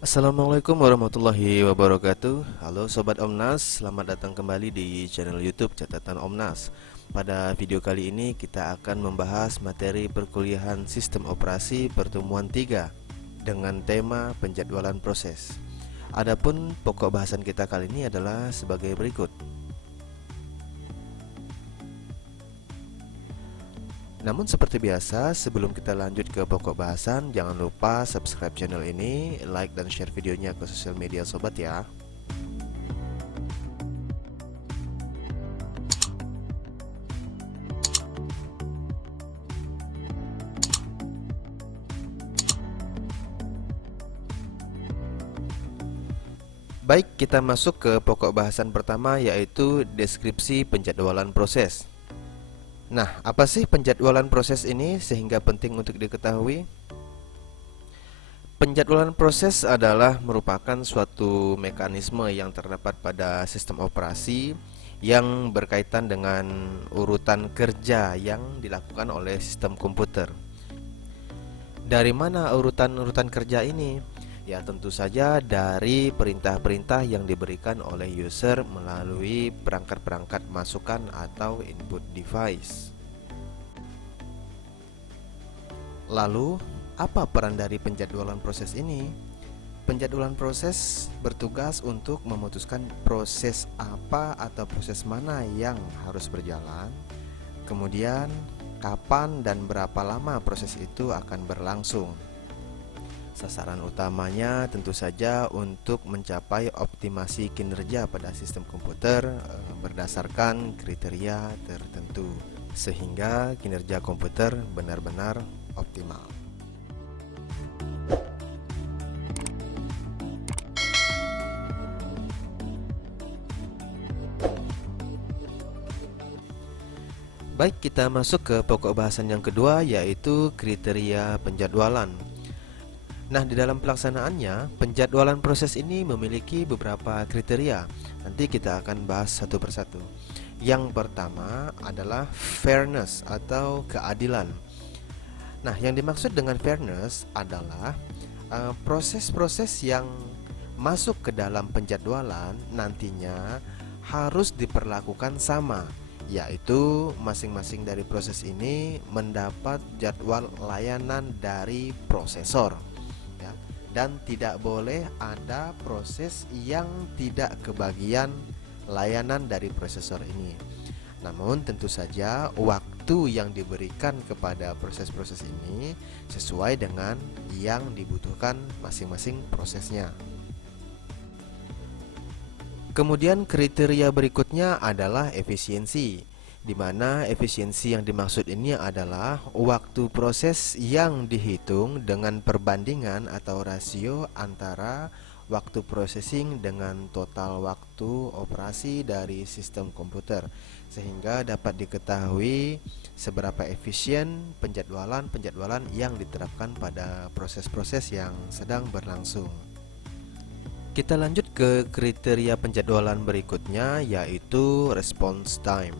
Assalamualaikum warahmatullahi wabarakatuh. Halo Sobat Omnas, selamat datang kembali di channel YouTube Catatan Omnas. Pada video kali ini kita akan membahas materi perkuliahan Sistem Operasi pertemuan 3 dengan tema penjadwalan proses. Adapun pokok bahasan kita kali ini adalah sebagai berikut. Namun seperti biasa, sebelum kita lanjut ke pokok bahasan, jangan lupa subscribe channel ini, like dan share videonya ke sosial media sobat ya. Baik, kita masuk ke pokok bahasan pertama, yaitu deskripsi penjadwalan proses. Nah, apa sih penjadwalan proses ini sehingga penting untuk diketahui? Penjadwalan proses adalah merupakan suatu mekanisme yang terdapat pada sistem operasi yang berkaitan dengan urutan kerja yang dilakukan oleh sistem komputer. Dari mana urutan-urutan kerja ini? Ya, tentu saja dari perintah-perintah yang diberikan oleh user melalui perangkat-perangkat masukan atau input device. Lalu, apa peran dari penjadwalan proses ini? Penjadwalan proses bertugas untuk memutuskan proses apa atau proses mana yang harus berjalan, kemudian kapan dan berapa lama proses itu akan berlangsung. Sasaran utamanya tentu saja untuk mencapai optimasi kinerja pada sistem komputer berdasarkan kriteria tertentu, sehingga kinerja komputer benar-benar optimal. Baik, kita masuk ke pokok bahasan yang kedua, yaitu kriteria penjadwalan. Nah, di dalam pelaksanaannya, penjadwalan proses ini memiliki beberapa kriteria. Nanti kita akan bahas satu persatu. Yang pertama adalah fairness atau keadilan. Nah, yang dimaksud dengan fairness adalah proses-proses yang masuk ke dalam penjadwalan nantinya harus diperlakukan sama, yaitu masing-masing dari proses ini mendapat jadwal layanan dari prosesor, ya, dan tidak boleh ada proses yang tidak kebagian layanan dari prosesor ini. Namun tentu saja waktu yang diberikan kepada proses-proses ini sesuai dengan yang dibutuhkan masing-masing prosesnya. Kemudian kriteria berikutnya adalah efisiensi, di mana efisiensi yang dimaksud ini adalah waktu proses yang dihitung dengan perbandingan atau rasio antara waktu processing dengan total waktu operasi dari sistem komputer, sehingga dapat diketahui seberapa efisien penjadwalan yang diterapkan pada proses-proses yang sedang berlangsung. Kita lanjut ke kriteria penjadwalan berikutnya, yaitu response time.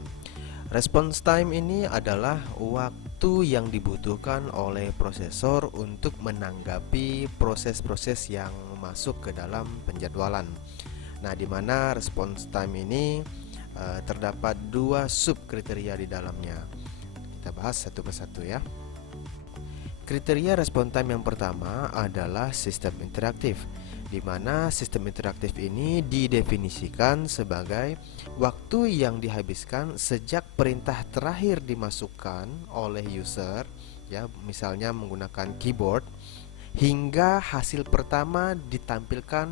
Response time ini adalah waktu yang dibutuhkan oleh prosesor untuk menanggapi proses-proses yang masuk ke dalam penjadwalan. Nah, di mana response time ini terdapat dua sub kriteria di dalamnya. Kita bahas satu persatu ya. Kriteria response time yang pertama adalah sistem interaktif, di mana sistem interaktif ini didefinisikan sebagai waktu yang dihabiskan sejak perintah terakhir dimasukkan oleh user, ya, misalnya menggunakan keyboard, hingga hasil pertama ditampilkan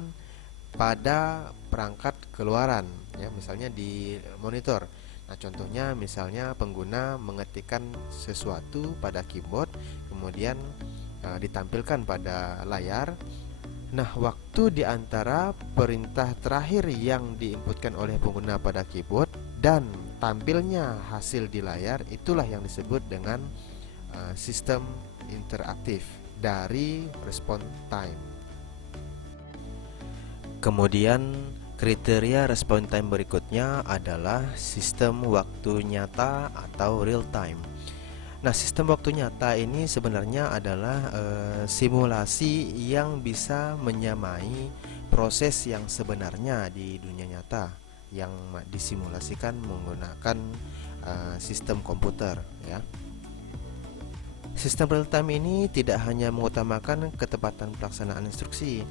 pada perangkat keluaran, ya, misalnya di monitor. Nah, contohnya misalnya pengguna mengetikkan sesuatu pada keyboard, kemudian ditampilkan pada layar. Nah, waktu di antara perintah terakhir yang diinputkan oleh pengguna pada keyboard dan tampilnya hasil di layar, itulah yang disebut dengan sistem interaktif dari response time. Kemudian kriteria response time berikutnya adalah sistem waktu nyata atau real time. Nah, sistem waktu nyata ini sebenarnya adalah simulasi yang bisa menyamai proses yang sebenarnya di dunia nyata yang disimulasikan menggunakan sistem komputer, ya. Sistem real time ini tidak hanya mengutamakan ketepatan pelaksanaan instruksi,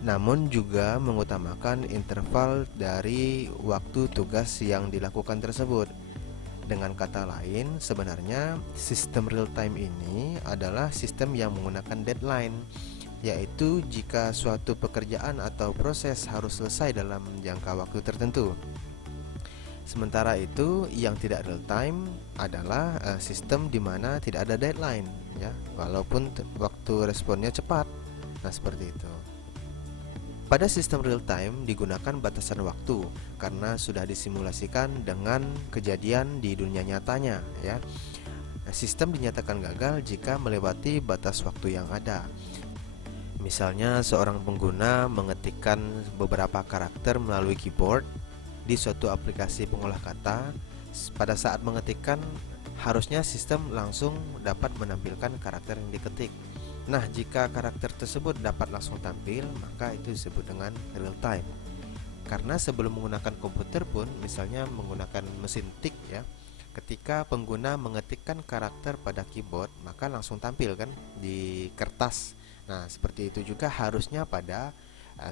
namun juga mengutamakan interval dari waktu tugas yang dilakukan tersebut. Dengan kata lain, sebenarnya sistem real time ini adalah sistem yang menggunakan deadline, yaitu jika suatu pekerjaan atau proses harus selesai dalam jangka waktu tertentu. Sementara itu, yang tidak real time adalah sistem di mana tidak ada deadline, ya, walaupun waktu responnya cepat. Nah, seperti itu. Pada sistem real time digunakan batasan waktu karena sudah disimulasikan dengan kejadian di dunia nyatanya, ya. Nah, sistem dinyatakan gagal jika melewati batas waktu yang ada. Misalnya seorang pengguna mengetikkan beberapa karakter melalui keyboard di suatu aplikasi pengolah kata. Pada saat mengetikkan, harusnya sistem langsung dapat menampilkan karakter yang diketik. Nah, jika karakter tersebut dapat langsung tampil, maka itu disebut dengan real time. Karena sebelum menggunakan komputer pun, misalnya menggunakan mesin tik, ya, ketika pengguna mengetikkan karakter pada keyboard, maka langsung tampil kan di kertas. Nah, seperti itu juga harusnya pada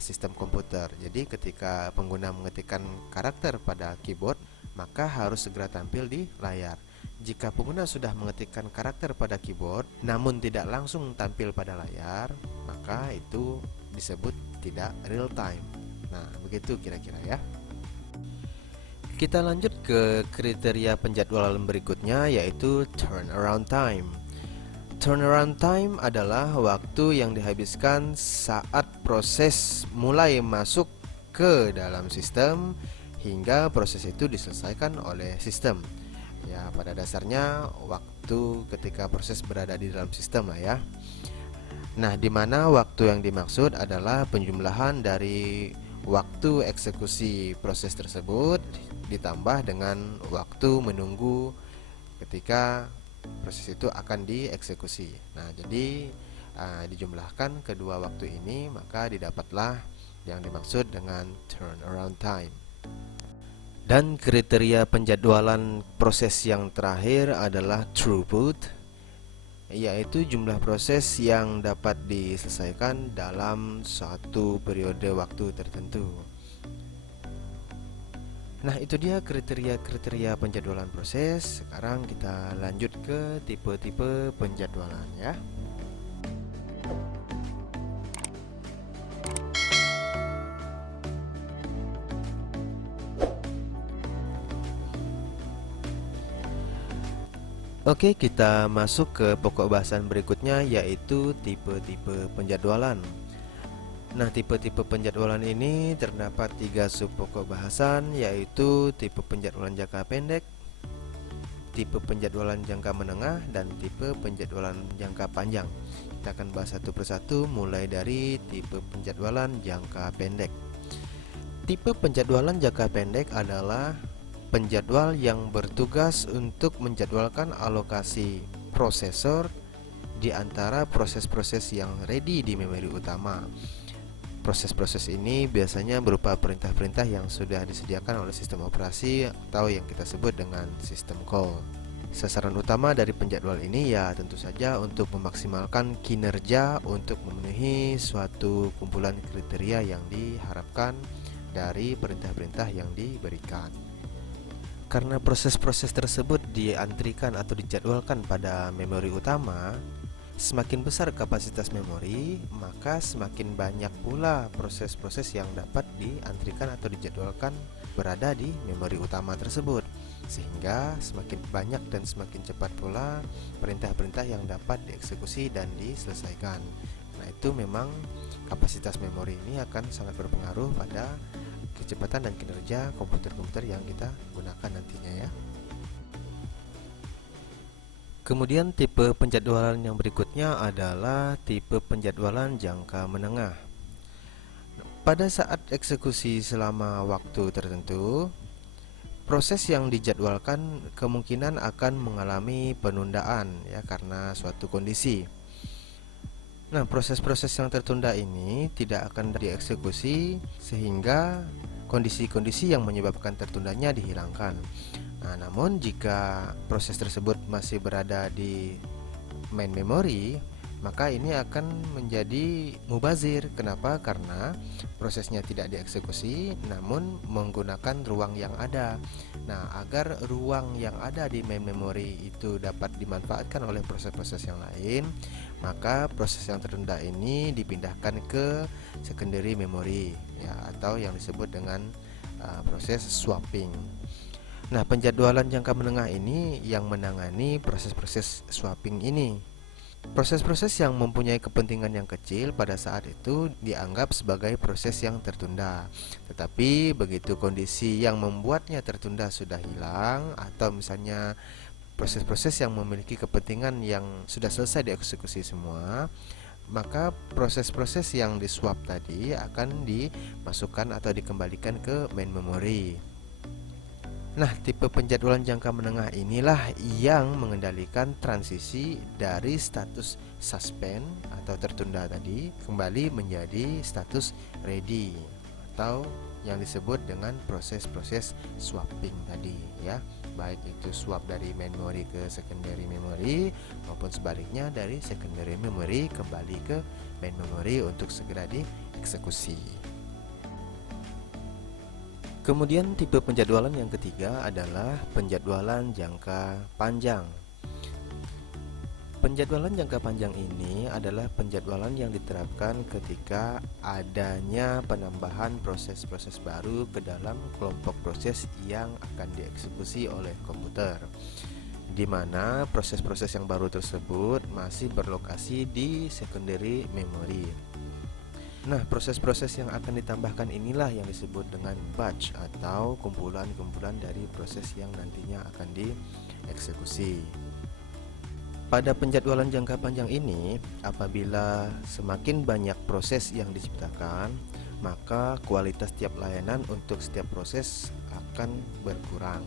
sistem komputer. Jadi ketika pengguna mengetikkan karakter pada keyboard, maka harus segera tampil di layar. Jika pengguna sudah mengetikkan karakter pada keyboard namun tidak langsung tampil pada layar, maka itu disebut tidak real time. Nah, begitu kira-kira, ya. Kita lanjut ke kriteria penjadwalan berikutnya, yaitu turnaround time. Turnaround time adalah waktu yang dihabiskan saat proses mulai masuk ke dalam sistem hingga proses itu diselesaikan oleh sistem. Ya, pada dasarnya waktu ketika proses berada di dalam sistem lah, ya. Nah, di mana waktu yang dimaksud adalah penjumlahan dari waktu eksekusi proses tersebut ditambah dengan waktu menunggu ketika proses itu akan dieksekusi. Nah, jadi dijumlahkan kedua waktu ini, maka didapatlah yang dimaksud dengan turnaround time. Dan kriteria penjadwalan proses yang terakhir adalah throughput, yaitu jumlah proses yang dapat diselesaikan dalam suatu periode waktu tertentu. Nah, itu dia kriteria-kriteria penjadwalan proses. Sekarang kita lanjut ke tipe-tipe penjadwalan, ya. Oke, kita masuk ke pokok bahasan berikutnya, yaitu tipe-tipe penjadwalan. Nah, tipe-tipe penjadwalan ini terdapat 3 sub pokok bahasan, yaitu tipe penjadwalan jangka pendek, tipe penjadwalan jangka menengah, dan tipe penjadwalan jangka panjang. Kita akan bahas satu persatu, mulai dari tipe penjadwalan jangka pendek. Tipe penjadwalan jangka pendek adalah penjadwal yang bertugas untuk menjadwalkan alokasi prosesor di antara proses-proses yang ready di memori utama. Proses-proses ini biasanya berupa perintah-perintah yang sudah disediakan oleh sistem operasi atau yang kita sebut dengan system call. Sasaran utama dari penjadwal ini ya tentu saja untuk memaksimalkan kinerja untuk memenuhi suatu kumpulan kriteria yang diharapkan dari perintah-perintah yang diberikan. Karena proses-proses tersebut diantrikan atau dijadwalkan pada memori utama, semakin besar kapasitas memori, maka semakin banyak pula proses-proses yang dapat diantrikan atau dijadwalkan berada di memori utama tersebut. Sehingga semakin banyak dan semakin cepat pula perintah-perintah yang dapat dieksekusi dan diselesaikan. Nah, itu memang kapasitas memori ini akan sangat berpengaruh pada kecepatan dan kinerja komputer-komputer yang kita gunakan nantinya, ya. Kemudian tipe penjadwalan yang berikutnya adalah tipe penjadwalan jangka menengah. Pada saat eksekusi selama waktu tertentu, proses yang dijadwalkan kemungkinan akan mengalami penundaan ya karena suatu kondisi. Nah, proses-proses yang tertunda ini tidak akan dieksekusi sehingga kondisi-kondisi yang menyebabkan tertundanya dihilangkan. Nah, namun jika proses tersebut masih berada di main memory, maka ini akan menjadi mubazir. Kenapa? Karena prosesnya tidak dieksekusi namun menggunakan ruang yang ada. Nah, agar ruang yang ada di main memory itu dapat dimanfaatkan oleh proses-proses yang lain, maka proses yang tertunda ini dipindahkan ke secondary memory ya, atau yang disebut dengan proses swapping. Nah, penjadwalan jangka menengah ini yang menangani proses-proses swapping ini. Proses-proses yang mempunyai kepentingan yang kecil pada saat itu dianggap sebagai proses yang tertunda. Tetapi begitu kondisi yang membuatnya tertunda sudah hilang, atau misalnya proses-proses yang memiliki kepentingan yang sudah selesai dieksekusi semua, maka proses-proses yang di-swap tadi akan dimasukkan atau dikembalikan ke main memory. Nah, tipe penjadwalan jangka menengah inilah yang mengendalikan transisi dari status suspend atau tertunda tadi kembali menjadi status ready atau yang disebut dengan proses-proses swapping tadi ya. Baik itu swap dari main memory ke secondary memory maupun sebaliknya dari secondary memory kembali ke main memory untuk segera dieksekusi. Kemudian tipe penjadwalan yang ketiga adalah penjadwalan jangka panjang. Penjadwalan jangka panjang ini adalah penjadwalan yang diterapkan ketika adanya penambahan proses-proses baru ke dalam kelompok proses yang akan dieksekusi oleh komputer, di mana proses-proses yang baru tersebut masih berlokasi di secondary memory. Nah, proses-proses yang akan ditambahkan inilah yang disebut dengan batch atau kumpulan-kumpulan dari proses yang nantinya akan dieksekusi. Pada penjadwalan jangka panjang ini, apabila semakin banyak proses yang diciptakan, maka kualitas tiap layanan untuk setiap proses akan berkurang.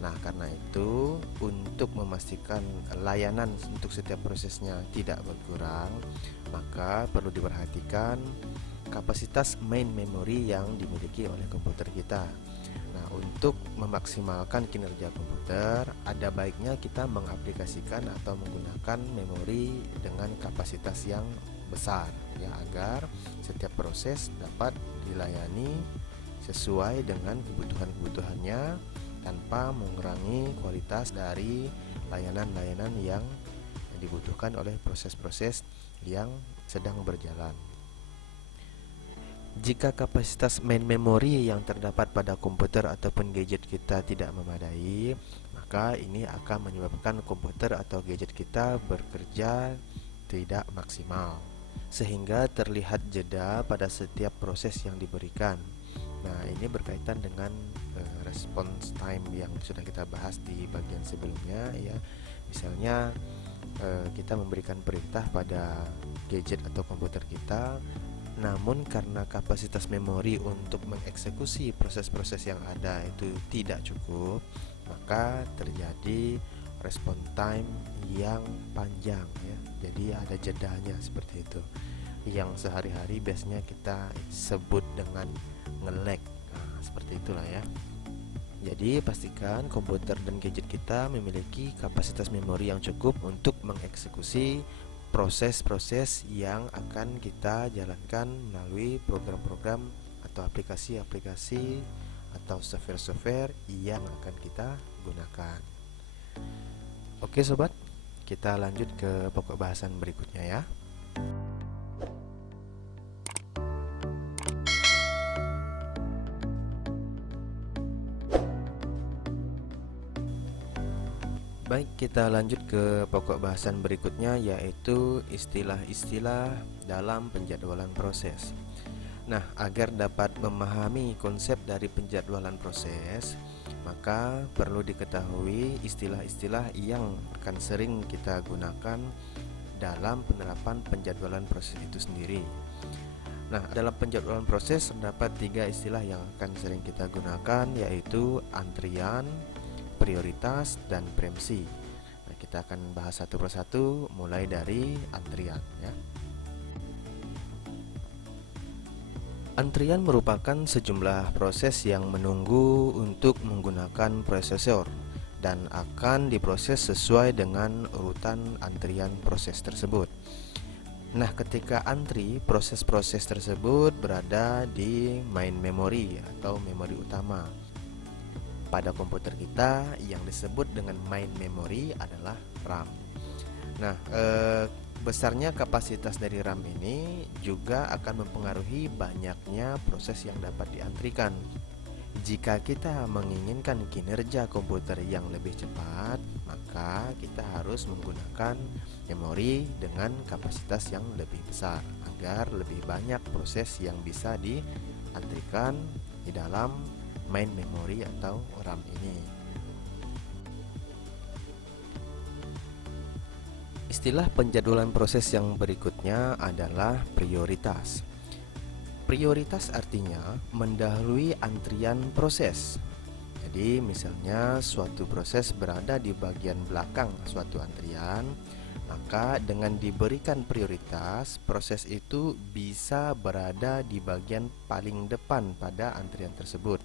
Nah, karena itu untuk memastikan layanan untuk setiap prosesnya tidak berkurang, maka perlu diperhatikan kapasitas main memory yang dimiliki oleh komputer kita. Nah, untuk memaksimalkan kinerja komputer, ada baiknya kita mengaplikasikan atau menggunakan memori dengan kapasitas yang besar ya, agar setiap proses dapat dilayani sesuai dengan kebutuhan-kebutuhannya tanpa mengurangi kualitas dari layanan-layanan yang dibutuhkan oleh proses-proses yang sedang berjalan. Jika kapasitas main memory yang terdapat pada komputer ataupun gadget kita tidak memadai, maka ini akan menyebabkan komputer atau gadget kita bekerja tidak maksimal, sehingga terlihat jeda pada setiap proses yang diberikan. Nah, ini berkaitan dengan response time yang sudah kita bahas di bagian sebelumnya ya. Misalnya kita memberikan perintah pada gadget atau komputer kita, namun karena kapasitas memori untuk mengeksekusi proses-proses yang ada itu tidak cukup, maka terjadi response time yang panjang ya. Jadi ada jedanya seperti itu, yang sehari-hari biasanya kita sebut dengan nge-lag. Nah, seperti itulah ya. Jadi pastikan komputer dan gadget kita memiliki kapasitas memori yang cukup untuk mengeksekusi proses-proses yang akan kita jalankan melalui program-program atau aplikasi-aplikasi atau software-software yang akan kita gunakan. Oke sobat, kita lanjut ke pokok bahasan berikutnya ya. Baik, kita lanjut ke pokok bahasan berikutnya, yaitu istilah-istilah dalam penjadwalan proses. Nah, agar dapat memahami konsep dari penjadwalan proses, maka perlu diketahui istilah-istilah yang akan sering kita gunakan dalam penerapan penjadwalan proses itu sendiri. Nah, dalam penjadwalan proses terdapat tiga istilah yang akan sering kita gunakan, yaitu antrian, prioritas, dan preemsi. Nah, kita akan bahas satu persatu, mulai dari antrian ya. Antrian merupakan sejumlah proses yang menunggu untuk menggunakan prosesor dan akan diproses sesuai dengan urutan antrian proses tersebut. Nah, ketika antri, proses-proses tersebut berada di main memory atau memori utama. Pada komputer kita yang disebut dengan main memory adalah RAM. Nah, besarnya kapasitas dari RAM ini juga akan mempengaruhi banyaknya proses yang dapat diantrikan. Jika kita menginginkan kinerja komputer yang lebih cepat, maka kita harus menggunakan memori dengan kapasitas yang lebih besar agar lebih banyak proses yang bisa diantrikan di dalam main memory atau RAM ini. Istilah penjadwalan proses yang berikutnya adalah prioritas. Prioritas artinya mendahului antrian proses. Jadi misalnya suatu proses berada di bagian belakang suatu antrian, maka dengan diberikan prioritas, proses itu bisa berada di bagian paling depan pada antrian tersebut.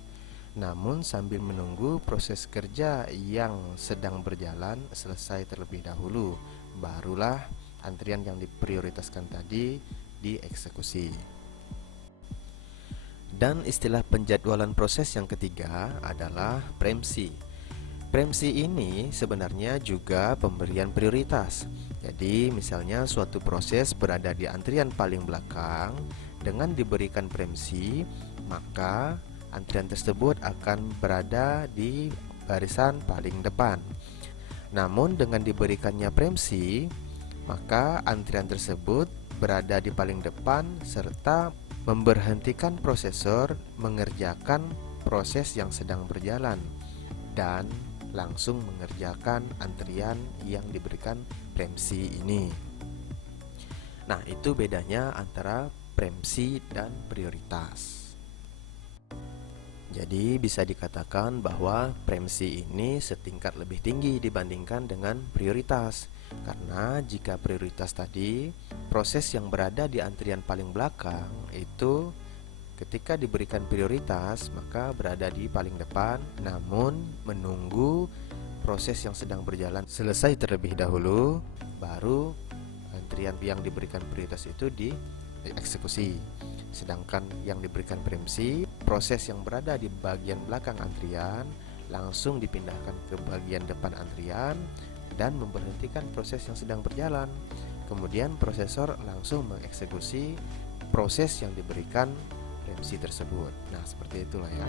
Namun sambil menunggu proses kerja yang sedang berjalan selesai terlebih dahulu, barulah antrian yang diprioritaskan tadi dieksekusi. Dan istilah penjadwalan proses yang ketiga adalah preemsi. Preemsi ini sebenarnya juga pemberian prioritas. Jadi misalnya suatu proses berada di antrian paling belakang, dengan diberikan preemsi, maka antrian tersebut akan berada di barisan paling depan. Namun dengan diberikannya preemsi, maka antrian tersebut berada di paling depan serta memberhentikan prosesor mengerjakan proses yang sedang berjalan dan langsung mengerjakan antrian yang diberikan preemsi ini. Nah, itu bedanya antara preemsi dan prioritas. Jadi bisa dikatakan bahwa preemsi ini setingkat lebih tinggi dibandingkan dengan prioritas. Karena jika prioritas tadi, proses yang berada di antrian paling belakang itu ketika diberikan prioritas maka berada di paling depan, namun menunggu proses yang sedang berjalan selesai terlebih dahulu, baru antrian yang diberikan prioritas itu dieksekusi. Sedangkan yang diberikan preemsi, proses yang berada di bagian belakang antrian langsung dipindahkan ke bagian depan antrian dan memberhentikan proses yang sedang berjalan. Kemudian prosesor langsung mengeksekusi proses yang diberikan preemsi tersebut. Nah, seperti itulah ya.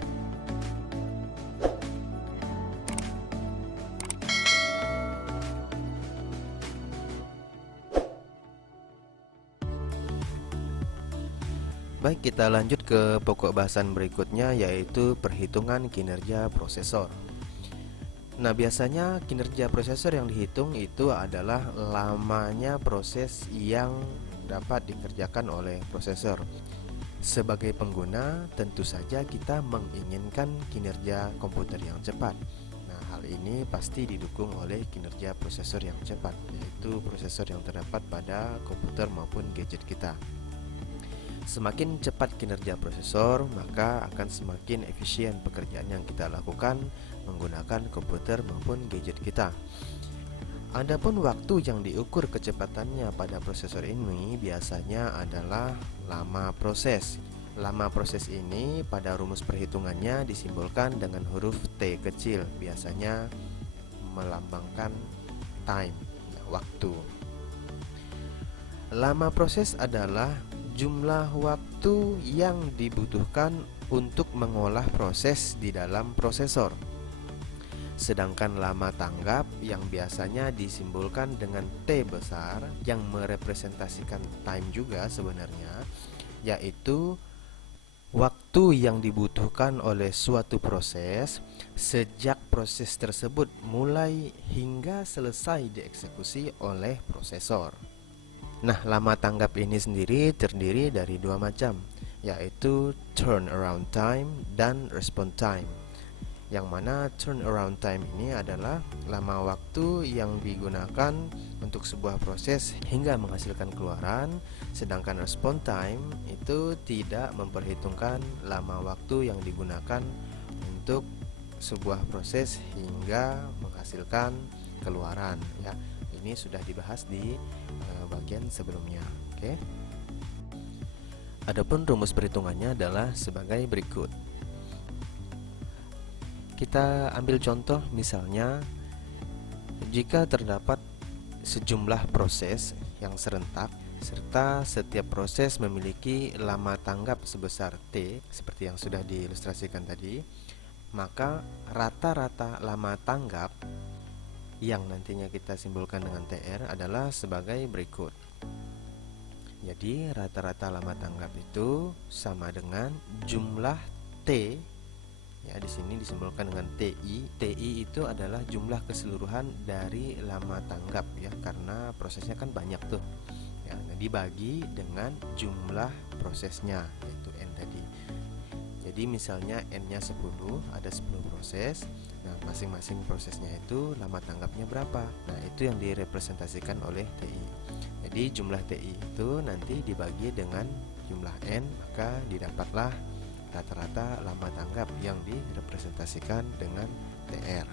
Baik, kita lanjut ke pokok bahasan berikutnya, yaitu perhitungan kinerja prosesor. Nah, biasanya kinerja prosesor yang dihitung itu adalah lamanya proses yang dapat dikerjakan oleh prosesor. Sebagai pengguna, tentu saja kita menginginkan kinerja komputer yang cepat. Nah, hal ini pasti didukung oleh kinerja prosesor yang cepat, yaitu prosesor yang terdapat pada komputer maupun gadget kita. Semakin cepat kinerja prosesor, maka akan semakin efisien pekerjaan yang kita lakukan menggunakan komputer maupun gadget kita. Adapun waktu yang diukur kecepatannya pada prosesor ini biasanya adalah lama proses. Lama proses ini pada rumus perhitungannya disimbolkan dengan huruf T kecil, biasanya melambangkan time, waktu. Lama proses adalah jumlah waktu yang dibutuhkan untuk mengolah proses di dalam prosesor. Sedangkan lama tanggap yang biasanya disimbolkan dengan T besar yang merepresentasikan time juga sebenarnya, yaitu waktu yang dibutuhkan oleh suatu proses sejak proses tersebut mulai hingga selesai dieksekusi oleh prosesor. Nah, lama tanggap ini sendiri terdiri dari dua macam, yaitu turnaround time dan response time. Yang mana turnaround time ini adalah lama waktu yang digunakan untuk sebuah proses hingga menghasilkan keluaran, sedangkan response time itu tidak memperhitungkan lama waktu yang digunakan untuk sebuah proses hingga menghasilkan keluaran, ya. Ini sudah dibahas di bagian sebelumnya. Oke. Adapun rumus perhitungannya adalah sebagai berikut. Kita ambil contoh, misalnya jika terdapat sejumlah proses yang serentak serta setiap proses memiliki lama tanggap sebesar T seperti yang sudah diilustrasikan tadi, maka rata-rata lama tanggap yang nantinya kita simbolkan dengan TR adalah sebagai berikut. Jadi rata-rata lama tanggap itu sama dengan jumlah T, ya, di sini disimbolkan dengan TI. TI itu adalah jumlah keseluruhan dari lama tanggap, ya, karena prosesnya kan banyak tuh, ya. Nah, dibagi dengan jumlah prosesnya, yaitu N tadi. Jadi misalnya N-nya 10, ada 10 proses. Nah, masing-masing prosesnya itu lama tanggapnya berapa? Nah, itu yang direpresentasikan oleh TI. Jadi jumlah TI itu nanti dibagi dengan jumlah N, maka didapatlah rata-rata lama tanggap yang direpresentasikan dengan TR.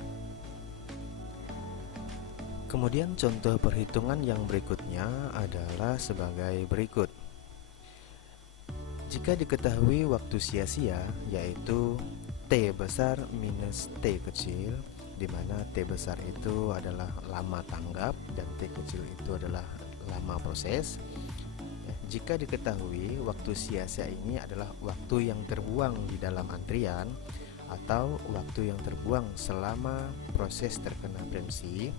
Kemudian contoh perhitungan yang berikutnya adalah sebagai berikut. Jika diketahui waktu sia-sia, yaitu T besar minus T kecil, di mana T besar itu adalah lama tanggap dan T kecil itu adalah lama proses. Jika diketahui waktu sia-sia ini adalah waktu yang terbuang di dalam antrian atau waktu yang terbuang selama proses terkena preemsi,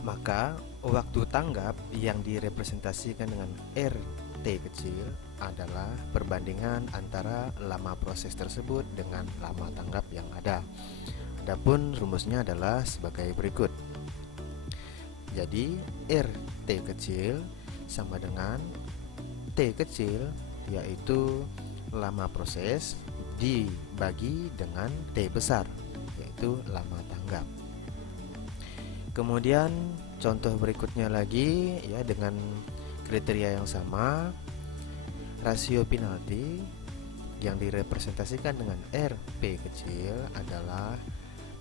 maka waktu tanggap yang direpresentasikan dengan RT kecil adalah perbandingan antara lama proses tersebut dengan lama tanggap yang ada. Adapun rumusnya adalah sebagai berikut. Jadi RT kecil sama dengan T kecil, yaitu lama proses, dibagi dengan T besar, yaitu lama tanggap. Kemudian contoh berikutnya lagi, ya, dengan kriteria yang sama. Rasio penalti yang direpresentasikan dengan RP kecil adalah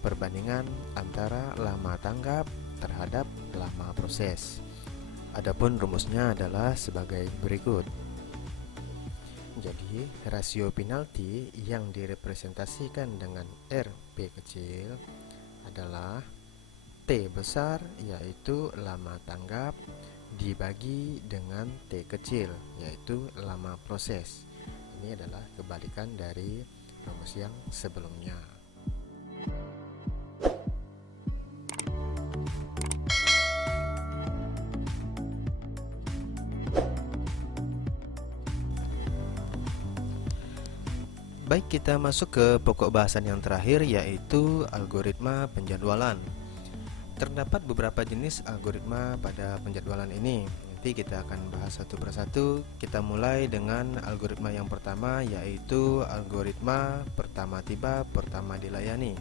perbandingan antara lama tanggap terhadap lama proses. Adapun rumusnya adalah sebagai berikut. Jadi rasio penalti yang direpresentasikan dengan RP kecil adalah T besar, yaitu lama tanggap, dibagi dengan T kecil, yaitu lama proses. Ini adalah kebalikan dari rumus yang sebelumnya. Baik, kita masuk ke pokok bahasan yang terakhir, yaitu algoritma penjadwalan. Terdapat beberapa jenis algoritma pada penjadwalan ini. Nanti kita akan bahas satu persatu. Kita mulai dengan algoritma yang pertama, yaitu algoritma pertama tiba pertama dilayani,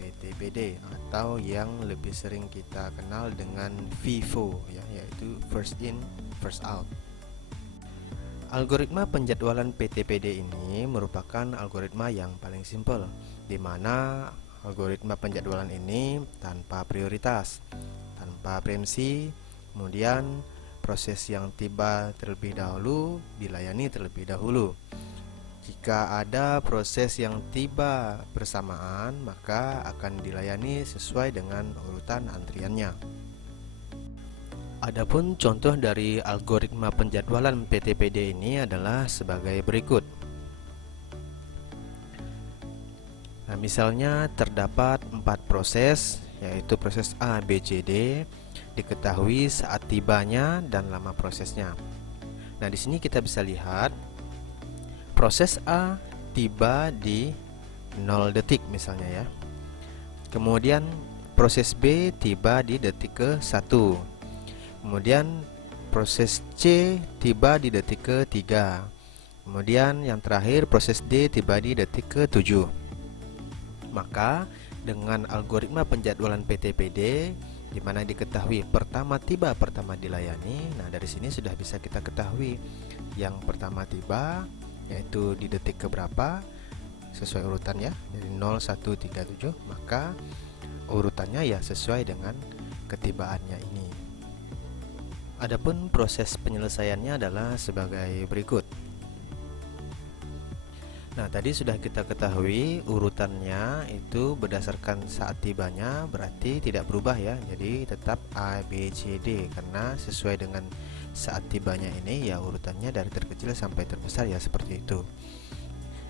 PTPD, atau yang lebih sering kita kenal dengan FIFO, ya, yaitu first in first out. Algoritma penjadwalan PTPD ini merupakan algoritma yang paling simpel, di mana algoritma penjadwalan ini tanpa prioritas, tanpa preemsi, kemudian proses yang tiba terlebih dahulu dilayani terlebih dahulu. Jika ada proses yang tiba bersamaan, maka akan dilayani sesuai dengan urutan antriannya. Adapun contoh dari algoritma penjadwalan PTPD ini adalah sebagai berikut. Nah, misalnya terdapat 4 proses, yaitu proses A, B, C, D, diketahui saat tibanya dan lama prosesnya. Nah, di sini kita bisa lihat proses A tiba di 0 detik misalnya, ya. Kemudian proses B tiba di detik ke 1. Kemudian proses C tiba di detik ke-3. Kemudian yang terakhir proses D tiba di detik ke-7. Maka dengan algoritma penjadwalan PTPD di mana diketahui pertama tiba pertama dilayani. Nah, dari sini sudah bisa kita ketahui yang pertama tiba yaitu di detik keberapa sesuai urutan ya, dari 0, 1, 3, 7, maka urutannya ya sesuai dengan ketibaannya ini. Adapun proses penyelesaiannya adalah sebagai berikut. Nah, tadi sudah kita ketahui urutannya itu berdasarkan saat tibanya, berarti tidak berubah ya. Jadi tetap A, B, C, D karena sesuai dengan saat tibanya ini ya urutannya dari terkecil sampai terbesar ya, seperti itu.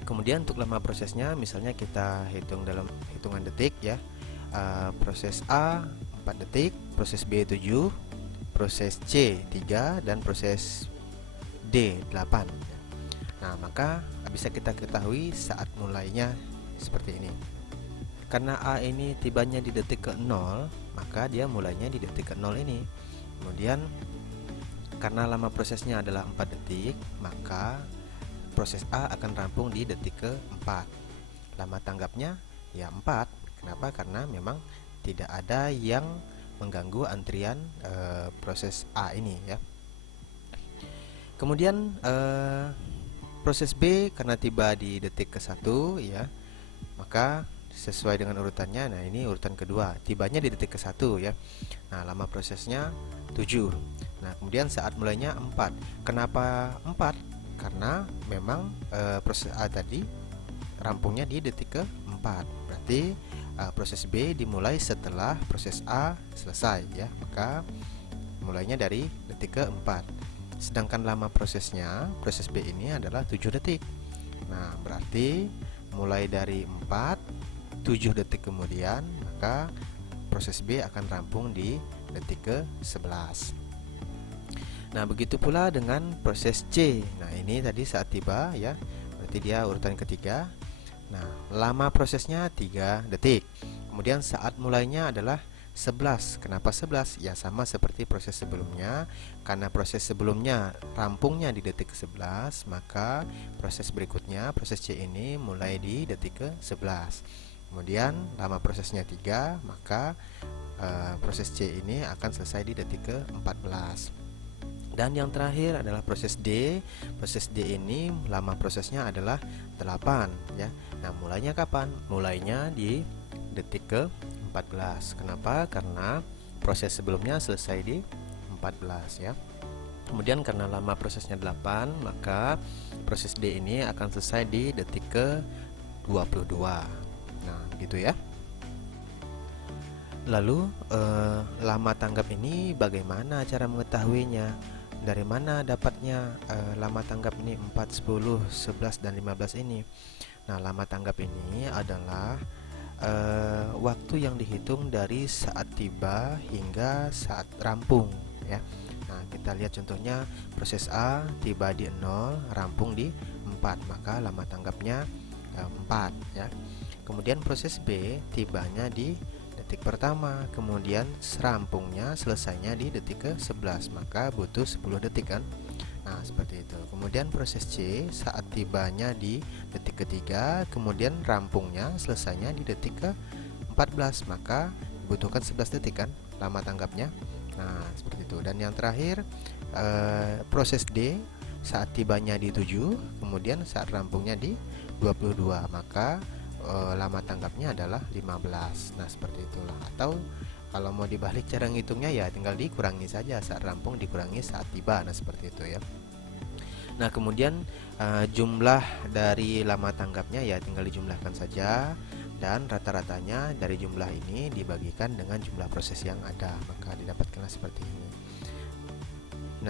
Kemudian untuk lama prosesnya misalnya kita hitung dalam hitungan detik ya. Proses A 4 detik, proses B 7, proses C 3, dan proses D 8. Nah, maka bisa kita ketahui saat mulainya seperti ini. Karena A ini tibanya di detik ke-0, maka dia mulainya di detik ke-0 ini. Kemudian karena lama prosesnya adalah 4 detik, maka proses A akan rampung di detik ke-4. Lama tanggapnya ya 4. Kenapa? Karena memang tidak ada yang mengganggu antrian proses A ini ya. Kemudian proses B karena tiba di detik ke-1 ya, maka sesuai dengan urutannya. Nah, ini urutan kedua, tibanya di detik ke-1 ya. Nah, lama prosesnya 7. Nah, kemudian saat mulainya 4. Kenapa 4? Karena memang proses A tadi rampungnya di detik ke-4. Berarti proses B dimulai setelah proses A selesai ya, maka mulainya dari detik ke-4. Sedangkan lama prosesnya, proses B ini adalah 7 detik. Nah, berarti mulai dari 4, 7 detik kemudian, maka proses B akan rampung di detik ke-11. Nah, begitu pula dengan proses C. Nah, ini tadi saat tiba ya, berarti dia urutan ketiga. Nah, lama prosesnya 3 detik. Kemudian saat mulainya adalah 11. Kenapa 11? Ya sama seperti proses sebelumnya. Karena proses sebelumnya rampungnya di detik ke-11, maka proses berikutnya, proses C ini mulai di detik ke-11. Kemudian lama prosesnya 3, maka proses C ini akan selesai di detik ke-14. Dan yang terakhir adalah proses D. Proses D ini lama prosesnya adalah 8 ya. Nah, mulainya kapan? Mulainya di detik ke-14. Kenapa? Karena proses sebelumnya selesai di 14 ya. Kemudian karena lama prosesnya 8, maka proses D ini akan selesai di detik ke-22. Nah, gitu ya. Lalu lama tanggap ini bagaimana cara mengetahuinya? Dari mana dapatnya lama tanggap ini 4, 10, 11, dan 15 ini? Nah, lama tanggap ini adalah waktu yang dihitung dari saat tiba hingga saat rampung ya. Nah, kita lihat contohnya proses A tiba di 0, rampung di 4, maka lama tanggapnya 4 ya. Kemudian proses B tibanya di detik pertama, kemudian rampungnya selesainya di detik ke-11, maka butuh 10 detik kan. Nah, seperti itu. Kemudian proses C saat tibanya di detik ketiga, kemudian rampungnya selesainya di detik ke-14, maka dibutuhkan 11 detik kan lama tanggapnya. Nah, seperti itu. Dan yang terakhir proses D saat tibanya di 7, kemudian saat rampungnya di 22, maka lama tanggapnya adalah 15. Nah, seperti itulah. Atau kalau mau dibalik cara ngitungnya ya tinggal dikurangi saja saat rampung dikurangi saat tiba. Nah, seperti itu ya. Nah, kemudian jumlah dari lama tanggapnya ya tinggal dijumlahkan saja, dan rata-ratanya dari jumlah ini dibagikan dengan jumlah proses yang ada, maka didapatkanlah seperti ini.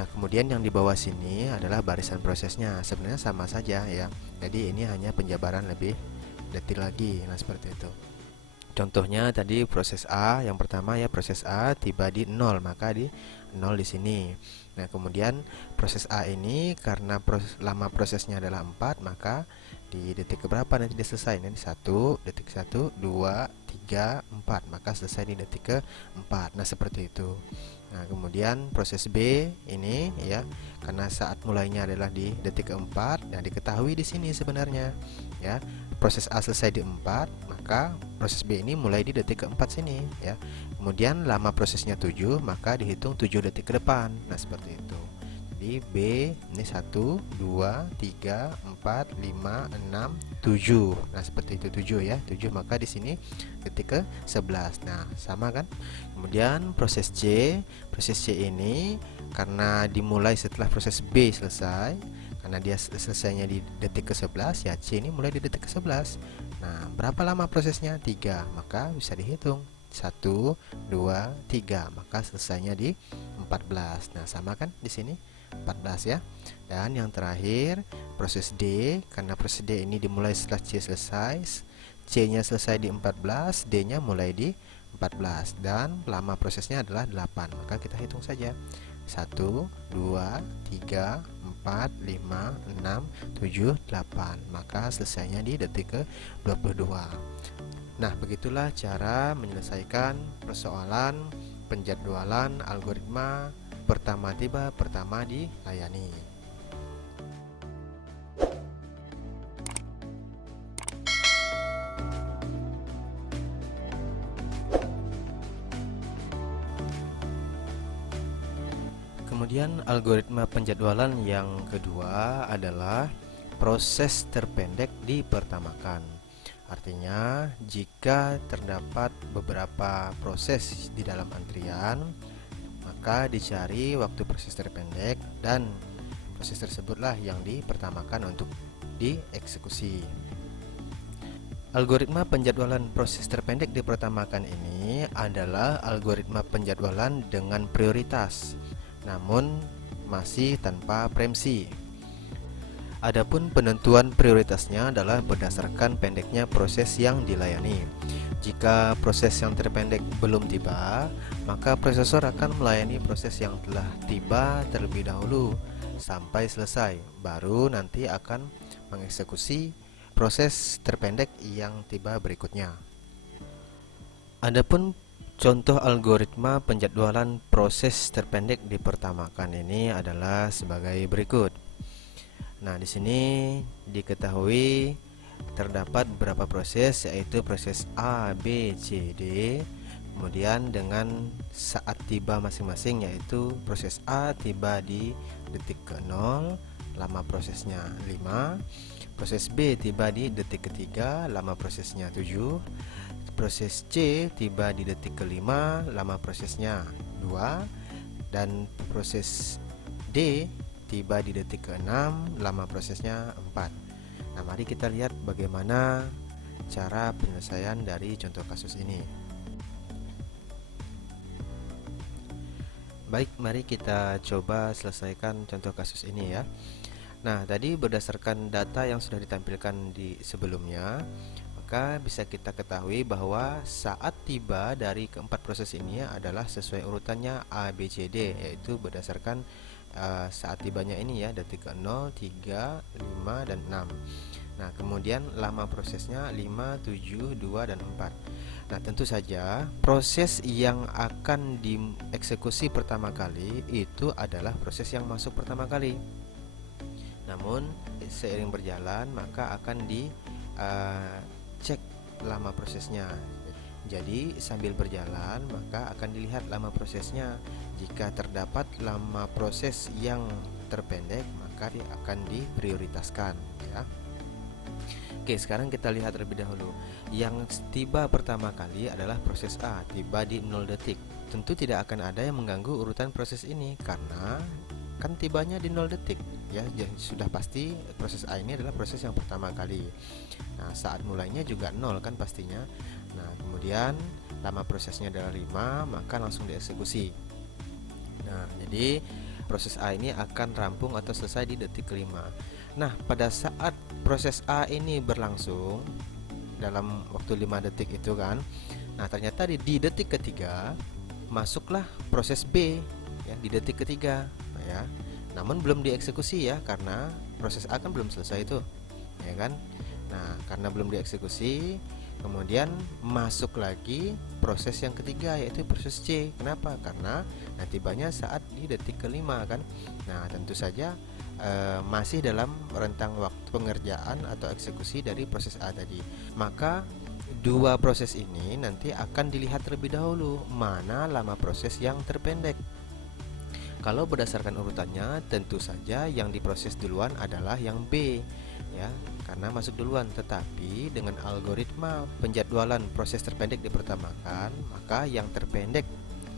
Nah, kemudian yang di bawah sini adalah barisan prosesnya. Sebenarnya sama saja ya. Jadi ini hanya penjabaran lebih detil lagi. Nah, seperti itu. Contohnya tadi proses A yang pertama ya, proses A tiba di 0, maka di 0 di sini. Nah, kemudian proses A ini karena lama prosesnya adalah 4, maka di detik keberapa nanti dia selesai? Nanti 1, detik 1, 2, 3, 4, 4, maka selesai di detik ke-4. Nah, seperti itu. Nah, kemudian proses B ini ya, karena saat mulainya adalah di detik ke-4, nah diketahui di sini sebenarnya ya. Proses A selesai di 4, maka proses B ini mulai di detik ke-4 sini ya. Kemudian lama prosesnya 7, maka dihitung 7 detik ke depan. Nah, seperti itu. Jadi B ini 1, 2, 3, 4, 5, 6, 7. Nah, seperti itu 7 ya. 7, maka di sini detik ke-11. Nah, sama kan? Kemudian proses C. Proses C ini karena dimulai setelah proses B selesai, karena dia selesainya di detik ke-11 ya, C ini mulai di detik ke-11. Nah, berapa lama prosesnya? 3. Maka bisa dihitung 1, 2, 3, maka selesainya di 14. Nah, sama kan di sini 14 ya. Dan yang terakhir proses D, karena proses D ini dimulai setelah C selesai, C nya selesai di 14, D nya mulai di 14, dan lama prosesnya adalah 8, maka kita hitung saja 1, 2, 3, 4, 5, 6, 7, 8, maka selesainya di detik ke-22. Nah, begitulah cara menyelesaikan persoalan penjadwalan algoritma pertama tiba pertama dilayani. Kemudian algoritma penjadwalan yang kedua adalah proses terpendek dipertamakan. Artinya, jika terdapat beberapa proses di dalam antrian, maka dicari waktu proses terpendek dan proses tersebutlah yang dipertamakan untuk dieksekusi. Algoritma penjadwalan proses terpendek dipertamakan ini adalah algoritma penjadwalan dengan prioritas, namun masih tanpa preemsi. Adapun penentuan prioritasnya adalah berdasarkan pendeknya proses yang dilayani. Jika proses yang terpendek belum tiba, maka prosesor akan melayani proses yang telah tiba terlebih dahulu sampai selesai, baru nanti akan mengeksekusi proses terpendek yang tiba berikutnya. Adapun contoh algoritma penjadwalan proses terpendek dipertamakan ini adalah sebagai berikut. Nah, di sini diketahui terdapat beberapa proses, yaitu proses A, B, C, D. Kemudian dengan saat tiba masing-masing, yaitu proses A tiba di detik ke-0, lama prosesnya 5. Proses B tiba di detik ke-3, lama prosesnya 7. Proses C tiba di detik ke-5, lama prosesnya 2. Dan proses D tiba di detik ke-6, lama prosesnya 4. Nah, mari kita lihat bagaimana cara penyelesaian dari contoh kasus ini. Baik, mari kita coba selesaikan contoh kasus ini ya. Nah, tadi berdasarkan data yang sudah ditampilkan di sebelumnya, maka bisa kita ketahui bahwa saat tiba dari keempat proses ini adalah sesuai urutannya A, B, C, D, yaitu berdasarkan saat tibanya ini ya, detik ke-0, 3, 5, dan 6. Nah, kemudian lama prosesnya 5, 7, 2, dan 4. Nah, tentu saja proses yang akan dieksekusi pertama kali itu adalah proses yang masuk pertama kali. Namun seiring berjalan maka akan dicek lama prosesnya. Jadi sambil berjalan maka akan dilihat lama prosesnya. Jika terdapat lama proses yang terpendek maka dia akan diprioritaskan ya. Oke, sekarang kita lihat terlebih dahulu. Yang tiba pertama kali adalah proses A, tiba di 0 detik. Tentu tidak akan ada yang mengganggu urutan proses ini karena kan tibanya di 0 detik ya. Jadi sudah pasti proses A ini adalah proses yang pertama kali. Nah, saat mulainya juga 0 kan pastinya. Nah, kemudian lama prosesnya adalah 5, maka langsung dieksekusi. Nah, jadi proses A ini akan rampung atau selesai di detik ke-5. Nah, pada saat proses A ini berlangsung dalam waktu 5 detik itu kan, nah ternyata di detik ketiga masuklah proses B ya, di detik ketiga ya. Namun belum dieksekusi ya, karena proses A kan belum selesai itu ya kan. Nah, karena belum dieksekusi, Kemudian masuk lagi proses yang ketiga, yaitu proses C. Kenapa? Karena nanti tibanya saat di detik kelima kan. Nah, tentu saja masih dalam rentang waktu pengerjaan atau eksekusi dari proses A tadi. Maka dua proses ini nanti akan dilihat terlebih dahulu mana lama proses yang terpendek. Kalau berdasarkan urutannya, tentu saja yang diproses duluan adalah yang B, ya, karena masuk duluan. Tetapi dengan algoritma penjadwalan proses terpendek dipertamakan, maka yang terpendek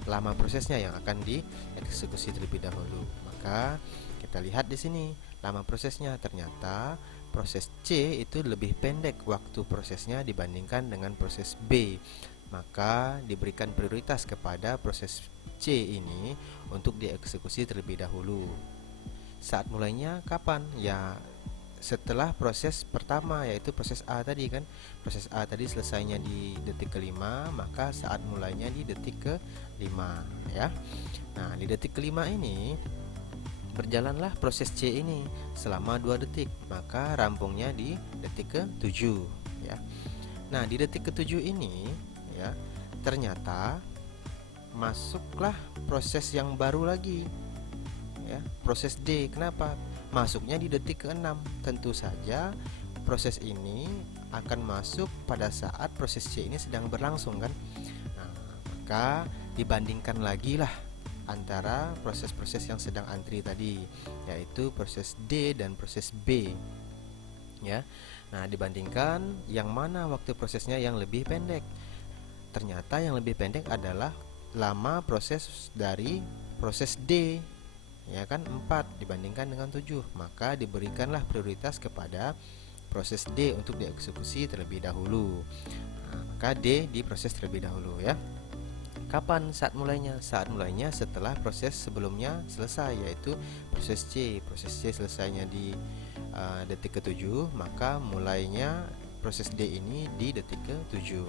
lama prosesnya yang akan dieksekusi terlebih dahulu. Maka kita lihat di sini lama prosesnya, ternyata proses C itu lebih pendek waktu prosesnya dibandingkan dengan proses B. Maka diberikan prioritas kepada proses C ini untuk dieksekusi terlebih dahulu. Saat mulainya kapan? Ya, setelah proses pertama, yaitu proses A tadi kan. Proses A tadi selesainya di detik kelima, maka saat mulainya di detik kelima, ya. Nah, di detik kelima ini berjalanlah proses C ini selama 2 detik, maka rampungnya di detik ke-7, ya. Nah, di detik ke-7 ini, ya, ternyata masuklah proses yang baru lagi, ya, proses D. Kenapa? Masuknya di detik ke-6. Tentu saja proses ini akan masuk pada saat proses C ini sedang berlangsung kan. Nah, maka dibandingkan lagi lah antara proses-proses yang sedang antri tadi, yaitu proses D dan proses B, ya. Nah, dibandingkan yang mana waktu prosesnya yang lebih pendek. Ternyata yang lebih pendek adalah lama proses dari proses D, ya kan, 4 dibandingkan dengan 7. Maka diberikanlah prioritas kepada proses D untuk dieksekusi terlebih dahulu. Nah, maka D diproses terlebih dahulu, ya. Kapan saat mulainya? Saat mulainya setelah proses sebelumnya selesai, yaitu proses C. Proses C selesainya di detik ke-7, maka mulainya proses D ini di detik ke-7.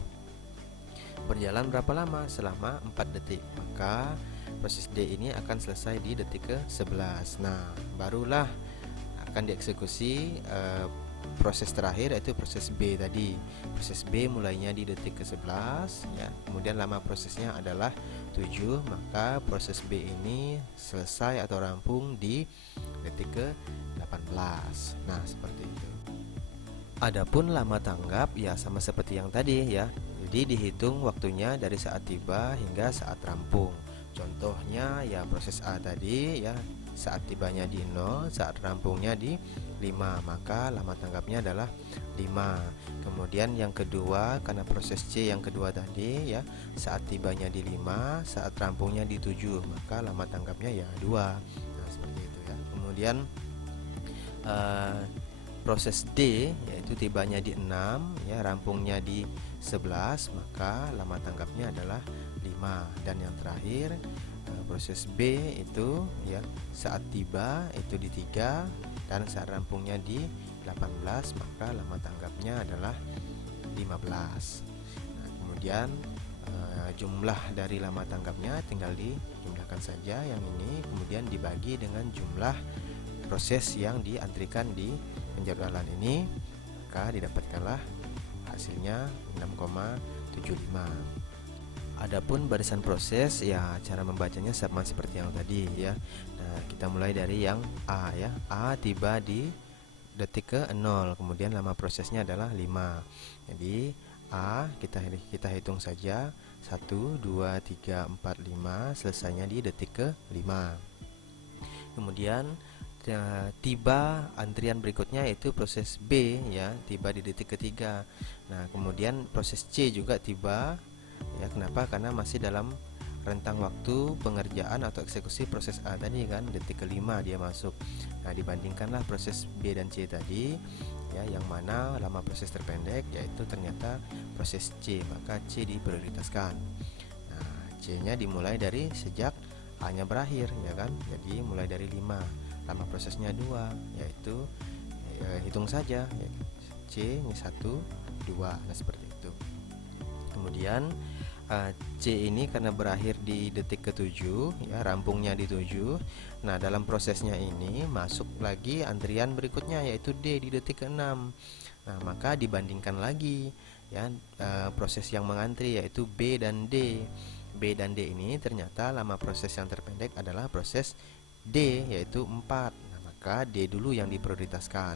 Berjalan berapa lama? Selama 4 detik. Maka proses D ini akan selesai di detik ke-11. Nah, barulah akan dieksekusi proses terakhir, yaitu proses B tadi. Proses B mulainya di detik ke-11, ya. Kemudian lama prosesnya adalah 7, maka proses B ini selesai atau rampung di detik ke-18. Nah, seperti itu. Adapun lama tanggap ya sama seperti yang tadi, ya. Jadi dihitung waktunya dari saat tiba hingga saat rampung. Contohnya ya proses A tadi, ya, saat tibanya di 0, saat rampungnya di 5, maka lama tanggapnya adalah 5. Kemudian yang kedua, karena proses C yang kedua tadi, ya, saat tibanya di 5, saat rampungnya di 7, maka lama tanggapnya ya 2. Nah, seperti itu, ya. Kemudian proses D yaitu tibanya di 6, ya, rampungnya di 11, maka lama tanggapnya adalah 5. Dan yang terakhir proses B itu, ya, saat tiba itu di 3 dan saat rampungnya di 18, maka lama tanggapnya adalah 15. Nah, kemudian jumlah dari lama tanggapnya tinggal dijumlahkan saja yang ini, kemudian dibagi dengan jumlah proses yang diantrikan di penjadwalan ini, maka didapatkanlah hasilnya 6,75. Adapun barisan proses, ya, cara membacanya sama seperti yang tadi, ya. Nah, kita mulai dari yang A, ya. A tiba di detik ke-0, kemudian lama prosesnya adalah 5. Jadi A kita hitung saja 1, 2, 3, 4, 5, selesainya di detik ke-5. Kemudian tiba antrian berikutnya yaitu proses B, ya, tiba di detik ketiga. Nah, kemudian proses C juga tiba, ya. Kenapa? Karena masih dalam rentang waktu pengerjaan atau eksekusi proses A tadi kan, detik kelima dia masuk. Nah, dibandingkanlah proses B dan C tadi, ya, yang mana lama proses terpendek, yaitu ternyata proses C, maka C diprioritaskan. Nah, C nya dimulai dari sejak A nya berakhir, ya kan, jadi mulai dari 5, lama prosesnya 2, yaitu hitung saja, ya, C ini 1, 2, nah seperti itu. Kemudian C ini karena berakhir di detik ke-7, ya, rampungnya di 7. Nah, dalam prosesnya ini masuk lagi antrian berikutnya yaitu D di detik ke-6. Nah, maka dibandingkan lagi ya, proses yang mengantri yaitu B dan D. B dan D ini ternyata lama proses yang terpendek adalah proses D, yaitu 4. Nah, maka D dulu yang diprioritaskan.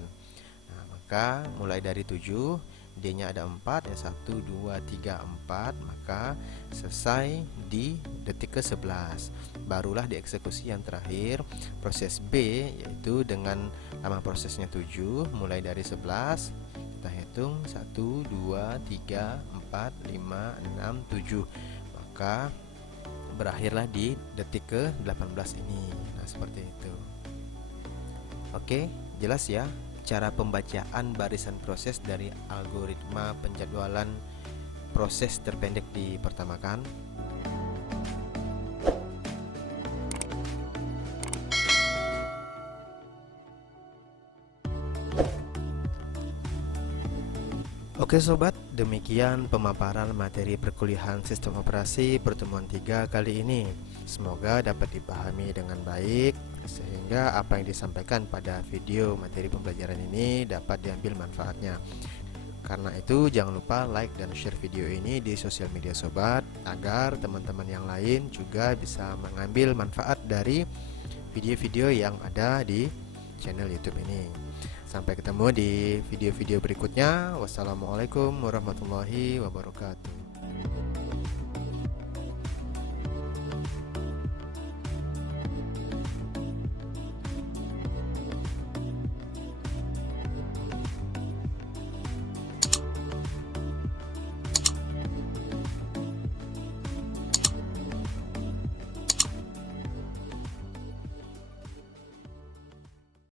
Nah, maka mulai dari 7, D-nya ada 4, ya 1, 2, 3, 4, maka selesai di detik ke-11. Barulah dieksekusi yang terakhir, proses B, yaitu dengan lama prosesnya 7, mulai dari 11, kita hitung 1, 2, 3, 4, 5, 6, 7. Maka berakhirlah di detik ke-18 ini. Nah, seperti itu. Oke, jelas ya cara pembacaan barisan proses dari algoritma penjadwalan proses terpendek dipertamakan. Oke sobat, demikian pemaparan materi perkuliahan sistem operasi pertemuan 3 kali ini. Semoga dapat dipahami dengan baik, sehingga apa yang disampaikan pada video materi pembelajaran ini dapat diambil manfaatnya. Karena itu jangan lupa like dan share video ini di sosial media sobat, agar teman-teman yang lain juga bisa mengambil manfaat dari video-video yang ada di channel YouTube ini. Sampai ketemu di video-video berikutnya. Wassalamualaikum warahmatullahi wabarakatuh.